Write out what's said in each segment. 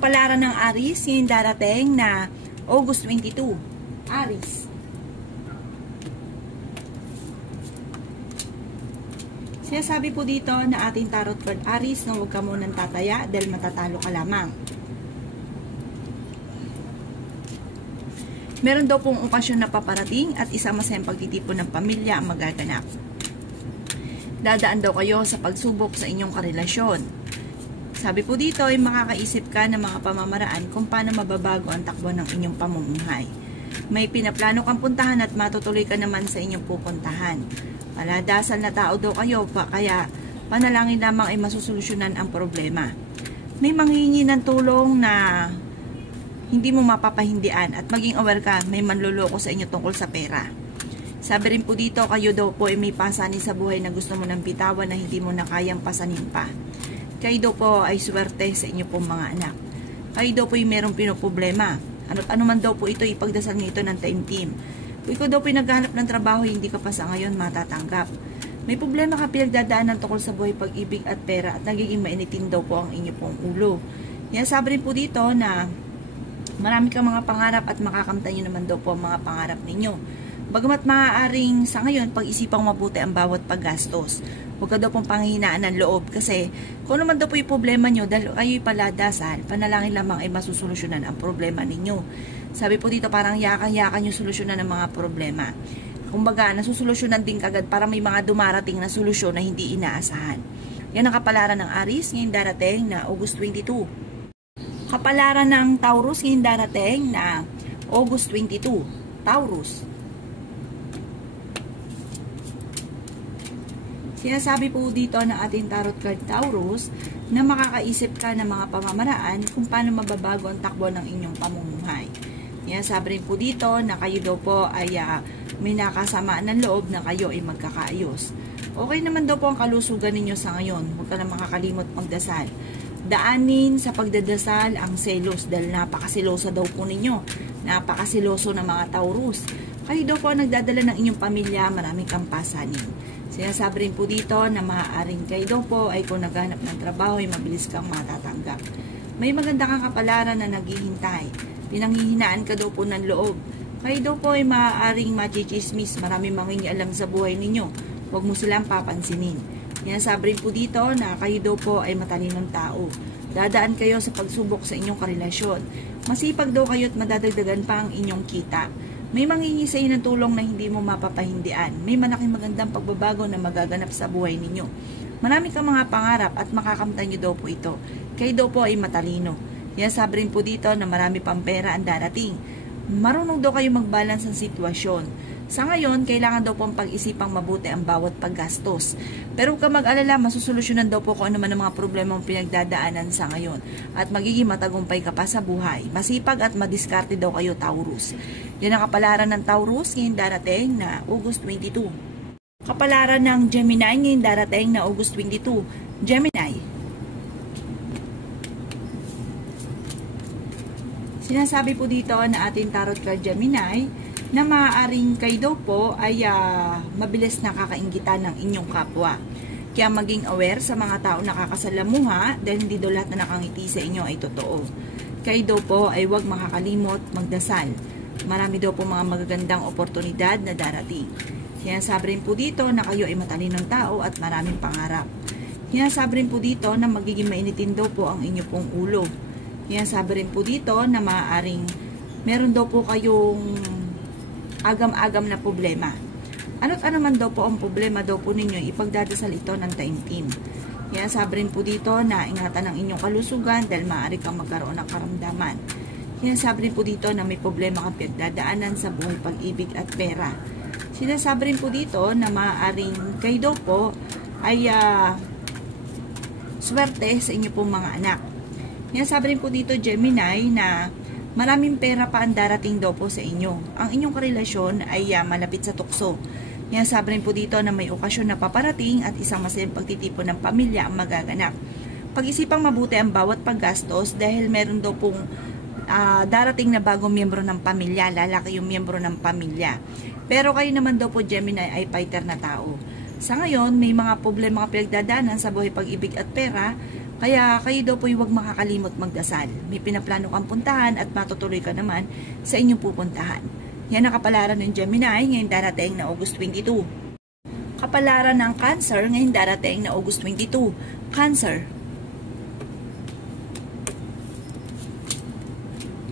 Kapalaran ng Aries, yung darating na August 22. Aries. Sinasabi po dito na ating tarot card Aries na huwag ka munang tataya dahil matatalo ka lamang. Meron daw pong okasyon na paparating at isang masayang pagtitipon ng pamilya ang magaganap. Dadaan daw kayo sa pagsubok sa inyong karelasyon. Sabi po dito ay makakaisip ka ng mga pamamaraan kung paano mababago ang takbo ng inyong pamumuhay. May pinaplano kang puntahan at matutuloy ka naman sa inyong pupuntahan. Paladasal na tao daw kayo kaya panalangin lamang ay masusolusyonan ang problema. May manghihingi ng tulong na hindi mo mapapahindian at maging aware ka may manloloko sa inyo tungkol sa pera. Sabi rin po dito kayo daw po ay may pasanin sa buhay na gusto mo nang bitawan na hindi mo na kayang pasanin pa. Kayo daw po ay swerte sa inyo pong mga anak. Kayo daw po ay merong pinoproblema. Ano man daw po ito, ipagdasal nito ng taimtim. Kung ikaw daw po ay naghahanap ng trabaho, hindi ka pa sa ngayon matatanggap. May problema ka pinagdadaanan tungkol sa buhay, pag-ibig at pera at nagiging mainitin daw po ang inyo pong ulo. Yan, sabi rin po dito na marami kang mga pangarap at makakamtan nyo naman daw po ang mga pangarap ninyo. Bagamat maaaring sa ngayon, pag-isipang mabuti ang bawat paggastos. Huwag ka daw pong panghihinaan ng loob kasi kung naman daw po yung problema nyo, dahil kayo'y paladasal, panalangin lamang ay masusolusyonan ang problema ninyo. Sabi po dito parang yakan-yakan yung solusyonan ng mga problema. Kumbaga, nasusolusyonan din kagad para may mga dumarating na solusyon na hindi inaasahan. Yan ang kapalaran ng Aries ngayong darating na August 22. Kapalaran ng Taurus ngayong darating na August 22. Taurus. Sinasabi po dito ng ating tarot card Taurus na makakaisip ka ng mga pamamaraan kung paano mababago ang takbo ng inyong pamumuhay. Sinasabi rin po dito na kayo daw po ay may nakasamaan ng loob na kayo ay magkakaayos. Okay naman daw po ang kalusugan ninyo sa ngayon. Huwag ka na makakalimot magdasal. Daanin sa pagdadasal ang selos dahil napakasilosa daw po ninyo. Napakasiloso ng mga Taurus. Kayo daw po ang nagdadala ng inyong pamilya, maraming kang pasanin. Sinasabi rin po dito na maaaring kayo daw po ay kung naghanap ng trabaho ay mabilis kang matatanggap. May maganda kang kapalaran na naghihintay. Pinanghihinaan ka daw po ng loob. Kayo daw po ay maaaring machichismis, maraming mangingialam sa buhay ninyo. Huwag mo silang papansinin. Sinasabi rin po dito na kayo daw po ay matalinong tao. Dadaan kayo sa pagsubok sa inyong karelasyon. Masipag daw kayo at madadagdagan pa ang inyong kita. May manghingi sa iyo ng tulong na hindi mo mapapahindian. May malaking magandang pagbabago na magaganap sa buhay ninyo. Marami kang mga pangarap at makakamtan nyo daw po ito. Kayo daw po ay matalino. Yan, sabi rin po dito na marami pang pera ang darating. Marunong daw kayo mag-balance ang sitwasyon. Sa ngayon, kailangan daw pong pag-isipang mabuti ang bawat paggastos. Pero huwag ka mag-alala, masusolusyonan daw po kung ano man ang mga problema mong pinagdadaanan sa ngayon. At magiging matagumpay ka pa sa buhay. Masipag at madiskarte daw kayo, Taurus. Yan ang kapalaran ng Taurus ngayong darating na August 22. Kapalaran ng Gemini ngayong darating na August 22. Gemini. Sinasabi po dito na ating tarot card Gemini na maaaring kayo daw po ay mabilis nakakainggitan ng inyong kapwa. Kaya maging aware sa mga tao nakakasalamuha dahil hindi daw lahat na nakangiti sa inyo ay totoo. Kayo daw po ay huwag makakalimot magdasal. Marami daw po mga magagandang oportunidad na darating. Sinasabi rin po dito na kayo ay matalinong tao at maraming pangarap. Sinasabi rin po dito na magiging mainitin daw po ang inyo pong ulo. Sinasabi rin po dito na maaaring meron daw po kayong agam-agam na problema. Ano't ano man daw po ang problema daw po ninyo, ipagdadasal ito ng taimtim. Yan, sabi rin po dito na ingatan ang inyong kalusugan dahil maaari kang magkaroon ng karamdaman. Sinasabi rin po dito na may problema kang pinagdadaanan sa buhay, pag-ibig at pera. Sinasabi rin po dito na maaaring kayo daw po ay swerte sa inyo pong mga anak. Sinasabi rin po dito, Gemini, na maraming pera pa ang darating daw po sa inyo. Ang inyong karelasyon ay malapit sa tukso. Yan, sabi rin po dito na may okasyon na paparating at isang masayang pagtitipon ng pamilya ang magaganap. Pag-isipang mabuti ang bawat paggastos dahil meron daw pong darating na bagong miyembro ng pamilya, lalaki yung miyembro ng pamilya. Pero kayo naman daw po, Gemini, ay fighter na tao. Sa ngayon, may mga problema ka pinagdadaanan sa buhay, pag-ibig at pera. Kaya kayo daw po ay huwag makakalimot magdasal. May pinaplano kang puntahan at matutuloy ka naman sa inyong pupuntahan. Yan ang kapalaran ng Gemini ngayong darating na August 22. Kapalaran ng Cancer ngayong darating na August 22. Cancer.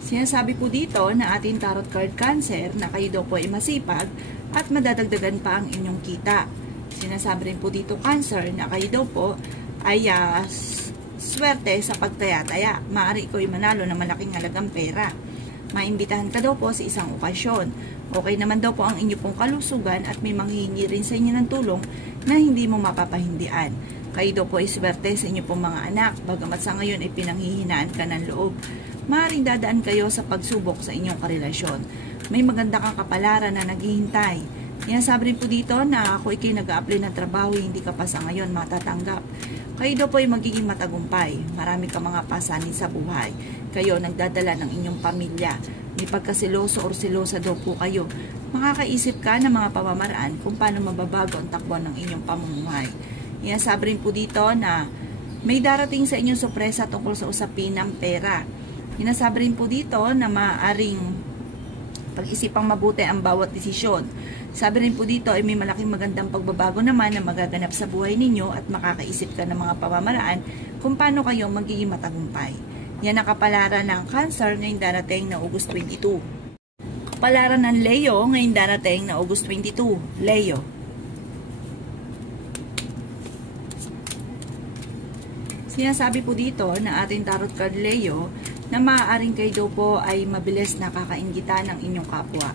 Sinasabi po dito na ating tarot card Cancer na kayo daw po ay masipag at madadagdagan pa ang inyong kita. Sinasabi rin po dito Cancer na kayo daw po ay swerte sa pagtaya-taya. Maaari ikaw ay manalo ng malaking halagang pera. Maimbitahan ka daw po sa isang okasyon. Okay naman daw po ang inyo pong kalusugan at may manghihingi rin sa inyo ng tulong na hindi mo mapapahindian. Kayo daw po ay swerte sa inyo pong mga anak, bagamat sa ngayon ay pinanghihinaan ka ng loob. Maaaring dadaan kayo sa pagsubok sa inyong karelasyon. May maganda kang kapalaran na naghihintay. Yan sabi rin po dito na ako ikay nag-a-apply ng trabaho, hindi ka pa sa ngayon matatanggap. Kayo daw po ay magiging matagumpay. Marami ka mga pasanin sa buhay. Kayo nagdadala ng inyong pamilya. May pagkasiloso or silosa daw po kayo. Makakaisip ka ng mga pamamaraan kung paano mababago ang takbo ng inyong pamumuhay. Yan sabi rin po dito na may darating sa inyong sorpresa tungkol sa usapin ng pera. Hinasabi rin po dito na maaaring pag-isipang mabuti ang bawat desisyon. Sabi rin po dito ay may malaking magandang pagbabago naman na magaganap sa buhay ninyo at makakaisip ka ng mga pamamaraan kung paano kayo magiging matagumpay. Yan ang kapalaran ng Cancer ngayong darating na August 22. Kapalaran ng Leo ngayong darating na August 22. Leo. Sinasabi po dito na ating tarot card Leo na maaaring kayo daw po ay mabilis nakakainggitan ng inyong kapwa.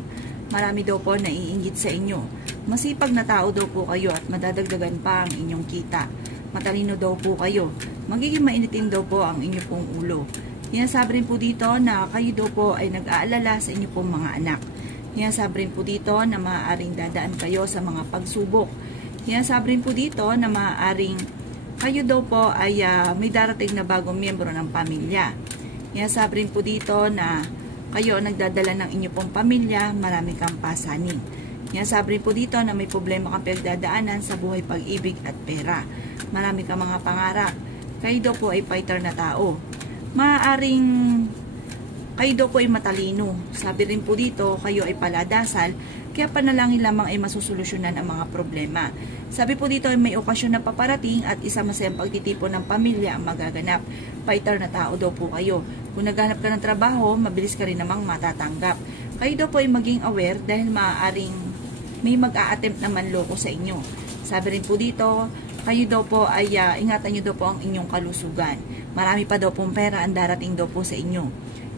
Marami daw po naiinggit sa inyo. Masipag na tao daw po kayo at madadagdagan pa ang inyong kita. Matalino daw po kayo. Magiging mainitin daw po ang inyong pong ulo. Hinasabi rin po dito na kayo daw po ay nag-aalala sa inyong pong mga anak. Hinasabi rin po dito na maaaring dadaan kayo sa mga pagsubok. Hinasabi rin po dito na maaaring kayo daw po ay may darating na bagong miyembro ng pamilya. Hinasabi rin po dito na kayo nagdadala ng inyong pong pamilya, marami kang pasanin. Hinasabi rin po dito na may problema kang pinagdadaanan sa buhay, pag-ibig at pera. Marami kang mga pangarap. Kayo daw po ay fighter na tao. Maaaring kayo daw po ay matalino. Sabi rin po dito, kayo ay paladasal, kaya panalangin lamang ay masusolusyonan ang mga problema. Sabi po dito ay may okasyon na paparating at isa masayang pagtitipon ng pamilya ang magaganap. Fighter na tao daw po kayo. Kung naghanap ka ng trabaho, mabilis ka rin namang matatanggap. Kayo daw po ay maging aware dahil maaaring may mag-a-attempt na manloko sa inyo. Sabi rin po dito, kayo daw po ay ingatan nyo daw po ang inyong kalusugan. Marami pa daw pong pera ang darating daw po sa inyo.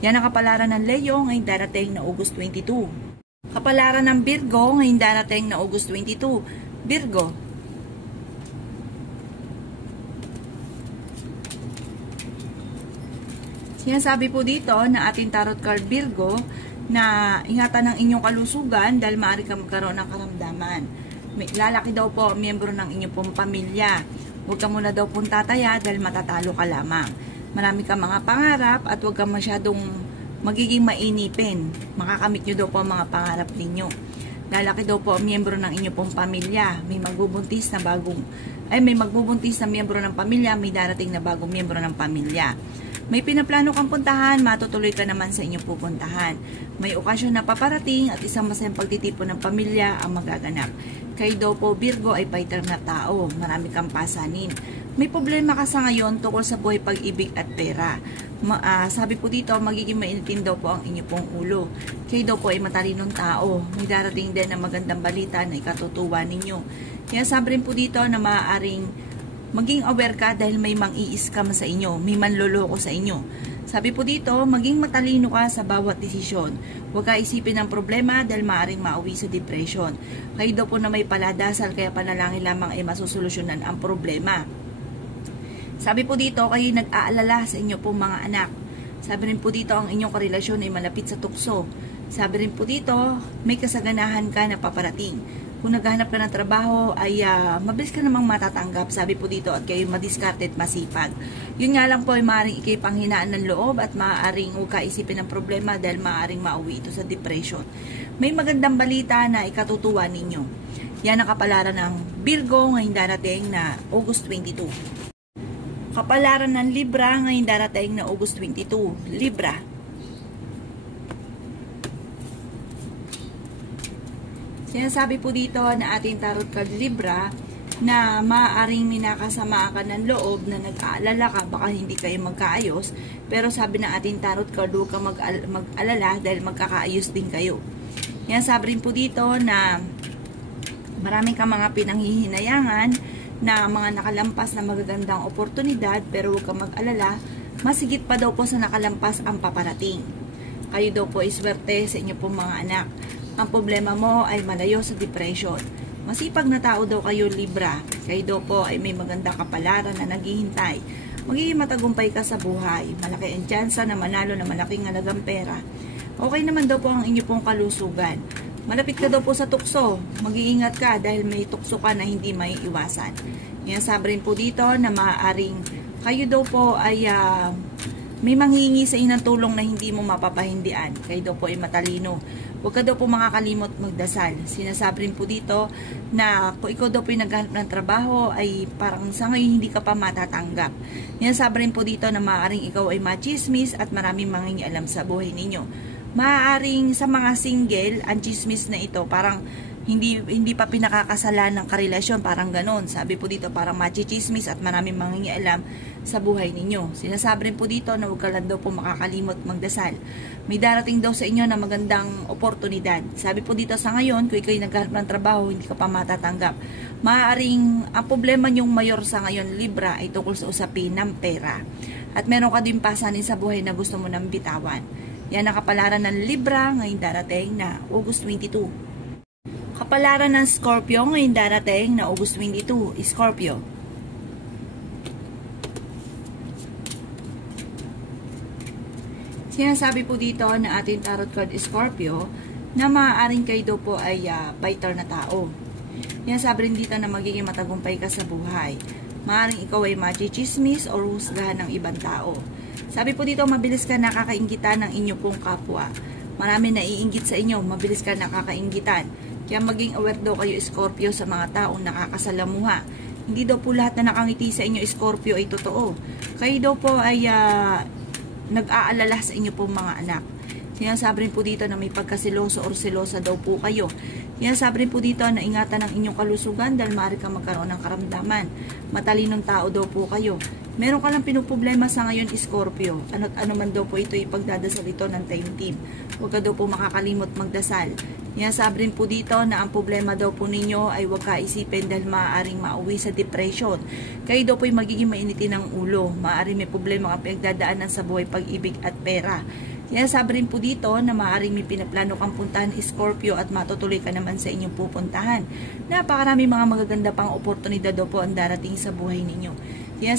Yan ang kapalaran ng Leo ngayong darating na August 22. Kapalaran ng Virgo ngayong darating na August 22. Virgo. Sinasabi po dito na ating tarot card Virgo na ingatan ng inyong kalusugan dahil maaari kang magkaroon ng karamdaman. Lalaki daw po ang miyembro ng inyong pong pamilya. Huwag ka muna daw pong tataya dahil matatalo ka lamang. Marami kang mga pangarap at huwag kang masyadong magiging mainipin. Makakamit nyo daw po ang mga pangarap ninyo. Lalaki daw po ang miyembro ng inyong pong pamilya. May magbubuntis na miyembro ng pamilya, may darating na bagong miyembro ng pamilya. May pinaplano kang puntahan, matutuloy ka naman sa inyong pupuntahan. May okasyon na paparating at isang masayang pagtitipon ng pamilya ang magaganap. Kayo daw po Virgo ay fighter na tao, marami kang pasanin. May problema ka sa ngayon tungkol sa buhay, pag-ibig at pera. Sabi po dito, magiging mainitin daw po ang inyong pong ulo. Kayo daw po ay matalinong tao. May darating din na magandang balita na ikatutuwa ninyo. Kaya sabi rin po dito na maaaring maging aware ka dahil may mang-i-scam sa inyo, may manloloko sa inyo. Sabi po dito, maging matalino ka sa bawat desisyon. Huwag ka isipin ng problema dahil maaaring mauwi sa depression. Kayo daw po na may paladasal, kaya panalangin lamang ay masusolusyonan ang problema. Sabi po dito, kayo nag-aalala sa inyo pong mga anak. Sabi rin po dito, ang inyong karelasyon ay malapit sa tukso. Sabi rin po dito, may kasaganahan ka na paparating. Kung naghahanap ka ng trabaho, ay mabilis ka namang matatanggap. Sabi po dito, at kayo madiscarded, masipag. Yun nga lang po, ay maaaring ikay panghinaan ng loob at maaaring huwag ka isipin ng problema dahil maaaring mauwi ito sa depression. May magandang balita na ikatutuwa ninyo. Yan ang kapalaran ng Virgo ngayong darating na August 22. Kapalaran ng Libra ngayong darating na August 22. Libra. Sinasabi po dito na ating tarot card Libra na maaaring minakasama ka ng loob na nag-aalala ka, baka hindi kayo magkaayos, pero sabi ng ating tarot card, huwag kang mag-alala dahil magkakaayos din kayo. Yan, sabi rin po dito na maraming ka mga pinanghihinayangan na mga nakalampas na magagandang oportunidad, pero huwag kang mag-alala, masigit pa daw po sa nakalampas ang paparating. Kayo daw po iswerte sa inyo pong mga anak. Ang problema mo ay malayo sa depression. Masipag na tao daw kayo, Libra. Kayo daw po ay may magandang kapalaran na naghihintay. Magiging matagumpay ka sa buhay. Malaki ang tsansa na manalo na malaking halagang pera. Okay naman daw po ang inyo pong kalusugan. Malapit ka daw po sa tukso. Mag-iingat ka dahil may tukso ka na hindi may iwasan. Yan, sabi rin po dito na maaaring kayo daw po ay may manghingi sa inang tulong na hindi mo mapapahindian. Kayo daw po ay matalino. Huwag ka daw po makakalimot magdasal. Sinasabi rin po dito na kung ikaw daw po ay naghahanap ng trabaho ay parang sa ngayon hindi ka pa matatanggap. Yan, sabi rin po dito na maaaring ikaw ay machismis at maraming mangingialam sa buhay ninyo. Maaaring sa mga single, ang chismis na ito, parang hindi pa pinakakasalan ng karelasyon, parang ganon. Sabi po dito, parang machismis at maraming mangingialam sa buhay ninyo. Sinasabi rin po dito na huwag ka lang daw po makakalimot magdasal. May darating daw sa inyo na magandang oportunidad. Sabi po dito sa ngayon, kung ikaw'y naghahanap ng trabaho, hindi ka pa matatanggap. Maaaring ang problema niyong mayor sa ngayon, Libra, ay tungkol sa usapin ng pera. At meron ka din pasanin sa buhay na gusto mo nang bitawan. Yan ang kapalaran ng Libra ngayong darating na August 22. Kapalaran ng Scorpio ngayong darating na August 22. Scorpio. Sinasabi po dito na ating tarot card Scorpio na maaaring kayo daw po ay fighter na tao. Yan, sabi rin dito na magiging matagumpay ka sa buhay. Maaaring ikaw ay machismis o husgahan ng ibang tao. Sabi po dito, mabilis ka nakakainggitan ng inyo pong kapwa. Marami naiinggit sa inyo, mabilis ka nakakainggitan. Kaya maging aware daw kayo, Scorpio, sa mga taong nakakasalamuha. Hindi daw po lahat na nakangiti sa inyo, Scorpio, ay totoo. Kayo daw po ay nag-aalala sa inyo pong mga anak. Sinasabi rin po dito na may pagkasiloso or silosa daw po kayo. Sinasabi rin po dito na ingatan ang inyong kalusugan dahil maaari kang magkaroon ng karamdaman. Matalinong tao daw po kayo. Meron ka lang pinuproblema sa ngayon, Scorpio. Ano man daw po ito, ipagdadasal ito ng time team. Huwag ka daw po makakalimot magdasal. Sabi rin po dito na ang problema daw po ninyo ay huwag kaisipin dahil maaaring mauwi sa depression. Kayo daw po ay magiging mainitin ng ulo. Maaaring may problema ang pinagdadaanan sa buhay, pag-ibig at pera. Sabi rin po dito na maaaring may pinaplano kang puntahan, Scorpio, at matutuloy ka naman sa inyong pupuntahan. Napakarami mga magaganda pang oportunidad daw po ang darating sa buhay ninyo.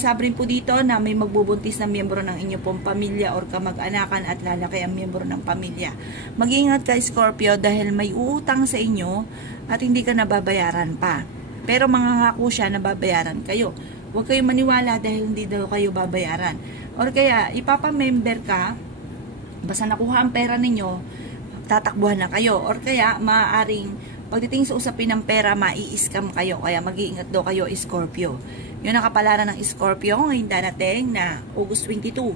Sabi rin po dito na may magbubuntis na miyembro ng inyong pong pamilya or kamag-anakan at lalaki ang miyembro ng pamilya. Mag-iingat ka, Scorpio, dahil may uutang sa inyo at hindi ka nababayaran pa. Pero mangangako siya na babayaran kayo. Huwag kayong maniwala dahil hindi daw kayo babayaran. Or kaya, ipapamember ka, basta nakuha ang pera ninyo, tatakbuhan na kayo. Or kaya, maaaring pagdating sa usapin ng pera, mai-scam kayo. Kaya mag-iingat daw kayo, Scorpio. Yun ang kapalaran ng Scorpio ngayong darating na August 22.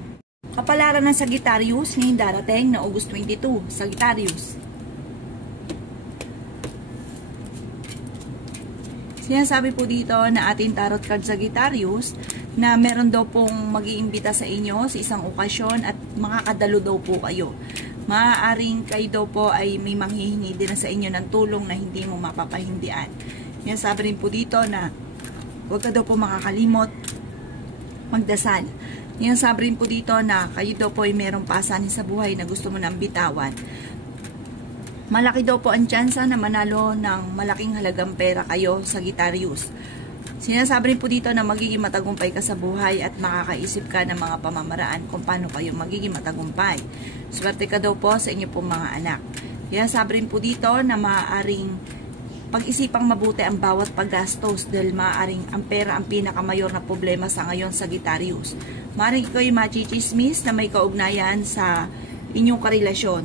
Kapalaran ng Sagittarius ngayong darating na August 22. Sagittarius. Sinasabi po dito na ating tarot card Sagittarius na meron daw pong mag-iimbita sa inyo sa isang okasyon at makakadalo daw po kayo. Maaaring kayo daw po ay may manghihingi din sa inyo ng tulong na hindi mo mapapahindian. Sinasabi rin po dito na huwag ka daw po makakalimot magdasal. Sabi rin po dito na kayo daw po ay merong pasanin sa buhay na gusto mo nang bitawan. Malaki daw po ang tsansa na manalo ng malaking halagang pera kayo, Sagittarius. Sinasabi rin po dito na magiging matagumpay ka sa buhay at makakaisip ka ng mga pamamaraan kung paano kayo magiging matagumpay. Swerte ka daw po sa inyo pong mga anak. Sabi rin po dito na maaaring pag-isipang mabuti ang bawat paggastos dahil maaaring ang pera ang pinakamayor na problema sa ngayon, Sagittarius. Maaaring ikaw yung machismis na may kaugnayan sa inyong karelasyon.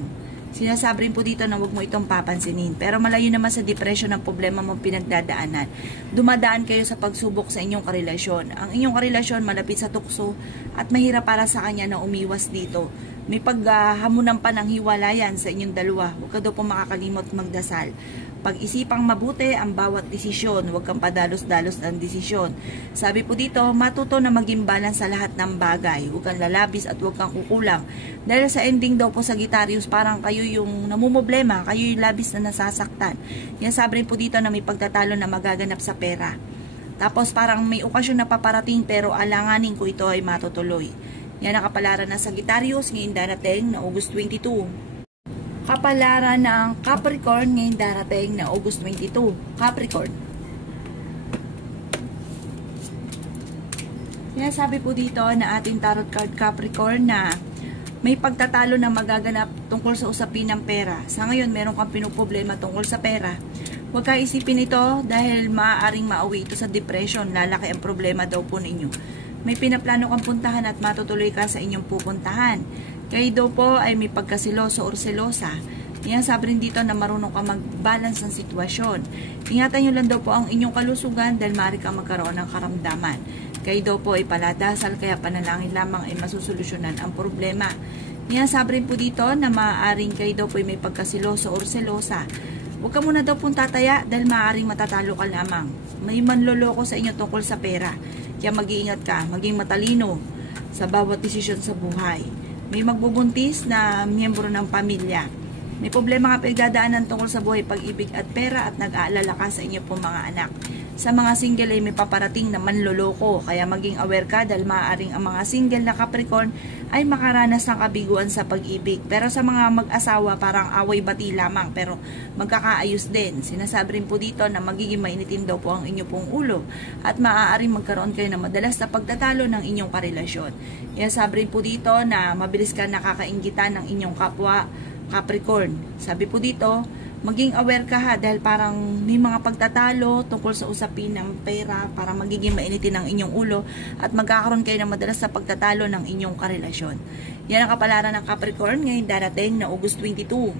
Sinasabi rin po dito na huwag mo itong papansinin. Pero malayo naman sa depression ang problema mong pinagdadaanan. Dumadaan kayo sa pagsubok sa inyong karelasyon. Ang inyong karelasyon malapit sa tukso at mahirap para sa kanya na umiwas dito. May paghamunan pa ng hiwalayan sa inyong dalawa. Huwag ka daw po makakalimot magdasal. Pag-isipang mabuti ang bawat desisyon. Huwag kang padalos-dalos ng desisyon. Sabi po dito, matuto na maging balance sa lahat ng bagay. Huwag kang lalabis at huwag kang kukulang. Dahil sa ending daw po Sagittarius, parang kayo yung namumblema, kayo yung labis na nasasaktan. Yan sabi rin po dito na may pagtatalo na magaganap sa pera. Tapos parang may okasyon na paparating pero alanganin ko ito ay matutuloy. Yan ang kapalaran ng Sagittarius ngayon darating na August 22. Kapalaran ng Capricorn ngayon darating na August 22. Capricorn. Yan sabi po dito na ating tarot card Capricorn na may pagtatalo na magaganap tungkol sa usapin ng pera. Sa ngayon, meron kang pinuproblema tungkol sa pera. Huwag ka isipin ito dahil maaaring mauwi ito sa depression. Lalaki ang problema daw po ninyo. May pinaplano kang puntahan at matutuloy ka sa inyong pupuntahan. Kayo daw po ay may pagkasiloso or selosa. Yan sabi rin dito na marunong ka mag-balance ng sitwasyon. Ingatan nyo lang daw po ang inyong kalusugan dahil maaari kang magkaroon ng karamdaman. Kayo daw po ay paladasal kaya panalangin lamang ay masusolusyonan ang problema. Yan sabi rin po dito na maaaring kayo daw po ay may pagkasiloso or selosa. Huwag ka muna daw pong tataya dahil maaaring matatalo ka lamang. May manloloko sa inyo tungkol sa pera. Kaya mag-iingat ka, maging matalino sa bawat desisyon sa buhay. May magbubuntis na miyembro ng pamilya. May problema ka pagdadaanan tungkol sa buhay, pag-ibig at pera at nag-aalala ka sa inyo pong mga anak. Sa mga single ay may paparating na manloloko, kaya maging aware ka dahil maaaring ang mga single na Capricorn ay makaranas ng kabiguan sa pag-ibig. Pero sa mga mag-asawa parang away-bati lamang pero magkakaayos din. Sinasabi rin po dito na magiging mainitin daw po ang inyo pong ulo at maaaring magkaroon kayo ng madalas na pagtatalo ng inyong karelasyon. Yan sabi rin po dito na mabilis ka nakakainggitan ng inyong kapwa Capricorn. Sabi po dito, maging aware ka ha dahil parang may mga pagtatalo tungkol sa usapin ng pera para magiging mainitin ang inyong ulo at magkakaroon kayo ng madalas sa pagtatalo ng inyong karelasyon. Yan ang kapalaran ng Capricorn ngayon darating na August 22.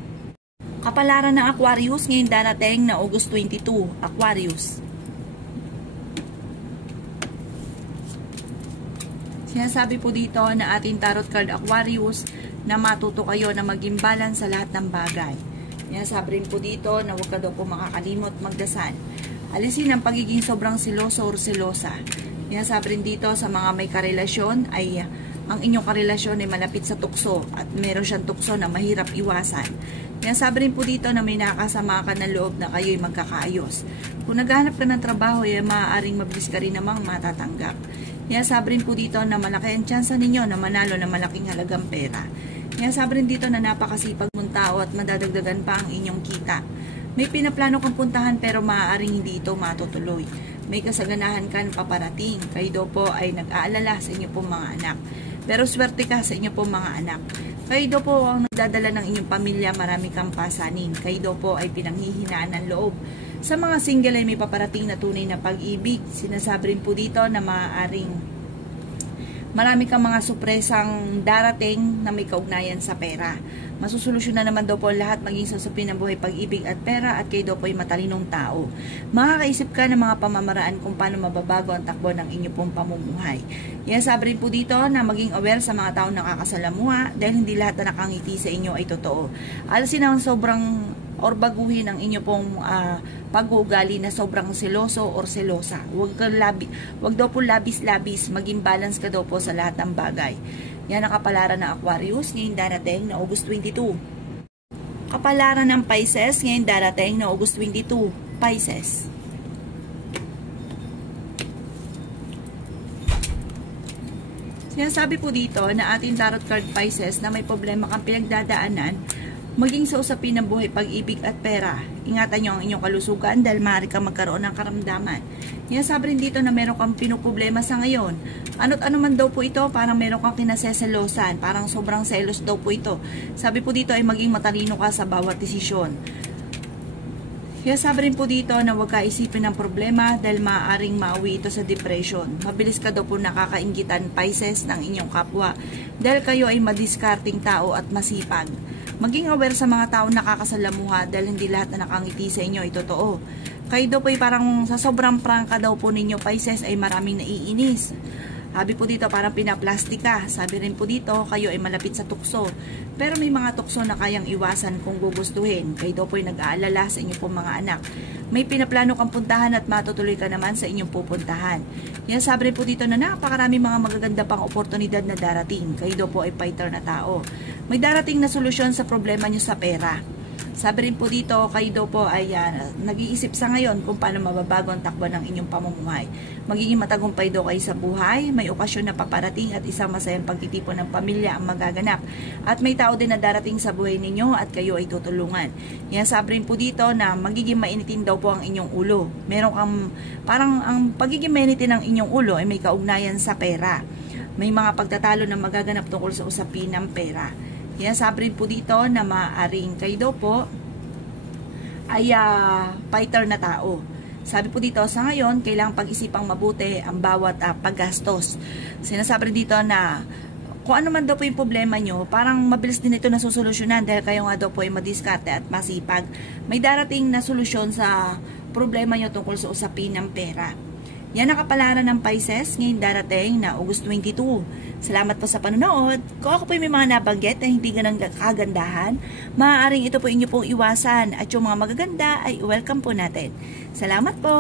Kapalaran ng Aquarius ngayon darating na August 22. Aquarius. Sinasabi po dito na ating tarot card Aquarius na matuto kayo na maging balance sa lahat ng bagay. Yan sabi rin po dito na huwag ka daw po makakalimot magdasal. Alisin ang pagiging sobrang siloso or selosa. Yan sabi rin dito sa mga may karelasyon ay ang inyong karelasyon ay malapit sa tukso at meron siyang tukso na mahirap iwasan. Yan sabi rin po dito na may nakasama ka na loob na kayo'y magkakaayos. Kung naghahanap ka ng trabaho ay maaaring mabilis ka rin namang matatanggap. Yan sabi rin po dito na malaki ang tsansa ninyo na manalo na malaking halagang pera. Yan sabi rin dito na napakasipag mong tao at madadagdagan pa ang inyong kita. May pinaplano kang puntahan pero maaaring hindi ito matutuloy. May kasaganahan ka paparating. Kayo daw po ay nag-aalala sa inyo pong mga anak. Pero swerte ka sa inyo pong mga anak. Kayo daw po ang nagdadala ng inyong pamilya, marami kang pasanin. Kayo daw po ay pinanghihinaan ng loob. Sa mga single ay may paparating na tunay na pag-ibig. Sinasabi rin po dito na maaaring marami kang mga supresang darating na may kaugnayan sa pera. Masusolusyon na naman daw po lahat maging sa usapin ng buhay, pag-ibig at pera at kayo daw po ay matalinong tao. Makakaisip ka ng mga pamamaraan kung paano mababago ang takbo ng inyo pong pamumuhay. Yan sabi rin po dito na maging aware sa mga taong nakakasalamuha dahil hindi lahat na nakangiti sa inyo ay totoo. Alasin ang sobrang or baguhin ang inyo pong pag-uugali na sobrang seloso or selosa. Huwag daw po labis-labis, maging balance ka daw po sa lahat ng bagay. Yan ang kapalaran ng Aquarius ngayon darating na August 22. Kapalaran ng Pisces ngayon darating na August 22. Pisces. Sinasabi po dito na ating tarot card Pisces na may problema kang pinagdadaanan maging sa usapin ng buhay, pag-ibig at pera. Ingatan nyo ang inyong kalusugan dahil maaari kang magkaroon ng karamdaman. Yan sabi rin dito na meron kang pinuproblema sa ngayon. Ano't ano man daw po ito, parang meron kang kinaseselosan, parang sobrang selos daw po ito. Sabi po dito ay maging matalino ka sa bawat desisyon. Kaya sabi rin po dito na huwag ka isipin ng problema dahil maaaring mauwi ito sa depression. Mabilis ka daw po nakakainggitan, Pisces, ng inyong kapwa dahil kayo ay madiskarting tao at masipag. Maging aware sa mga tao nakakasalamuha dahil hindi lahat na nakangiti sa inyo ay totoo. Kayo daw po ay parang sa sobrang prangka daw po ninyo, Pisces, ay maraming naiinis. Sabi po dito, parang pinaplastika. Sabi rin po dito, kayo ay malapit sa tukso. Pero may mga tukso na kayang iwasan kung gugustuhin. Kayo daw po ay nag-aalala sa inyong pong mga anak. May pinaplano kang puntahan at matutuloy ka naman sa inyong pupuntahan. Yan, sabi rin po dito na napakarami mga magaganda pang oportunidad na darating. Kayo daw po ay fighter na tao. May darating na solusyon sa problema nyo sa pera. Sabi rin po dito, kayo daw po ay nag-iisip sa ngayon kung paano mababago ang takbo ng inyong pamumuhay. Magiging matagumpay daw kayo sa buhay, may okasyon na paparating at isang masayang pagtitipon ng pamilya ang magaganap. At may tao din na darating sa buhay ninyo at kayo ay tutulungan. Yan, sabi rin po dito na magiging mainitin daw po ang inyong ulo. Meron kang, parang ang pagiging mainitin ng inyong ulo ay may kaugnayan sa pera. May mga pagtatalo na magaganap tungkol sa usapin ng pera. Yan, sabi rin po dito na maaaring kayo daw po ay fighter na tao. Sabi po dito, sa ngayon, kailangang pag-isipang mabuti ang bawat paggastos. Sinasabi rin dito na kung ano man daw po yung problema nyo, parang mabilis din ito na susolusyonan dahil kayo nga daw po ay madiskarte at masipag. May darating na solusyon sa problema nyo tungkol sa usapin ng pera. Yan ang kapalaran ng Pisces ngayon darating na August 22. Salamat po sa panonood. Kung ako po may mga nabanggit na hindi ganang kagandahan, maaaring ito po inyo pong iwasan at yung mga magaganda ay welcome po natin. Salamat po!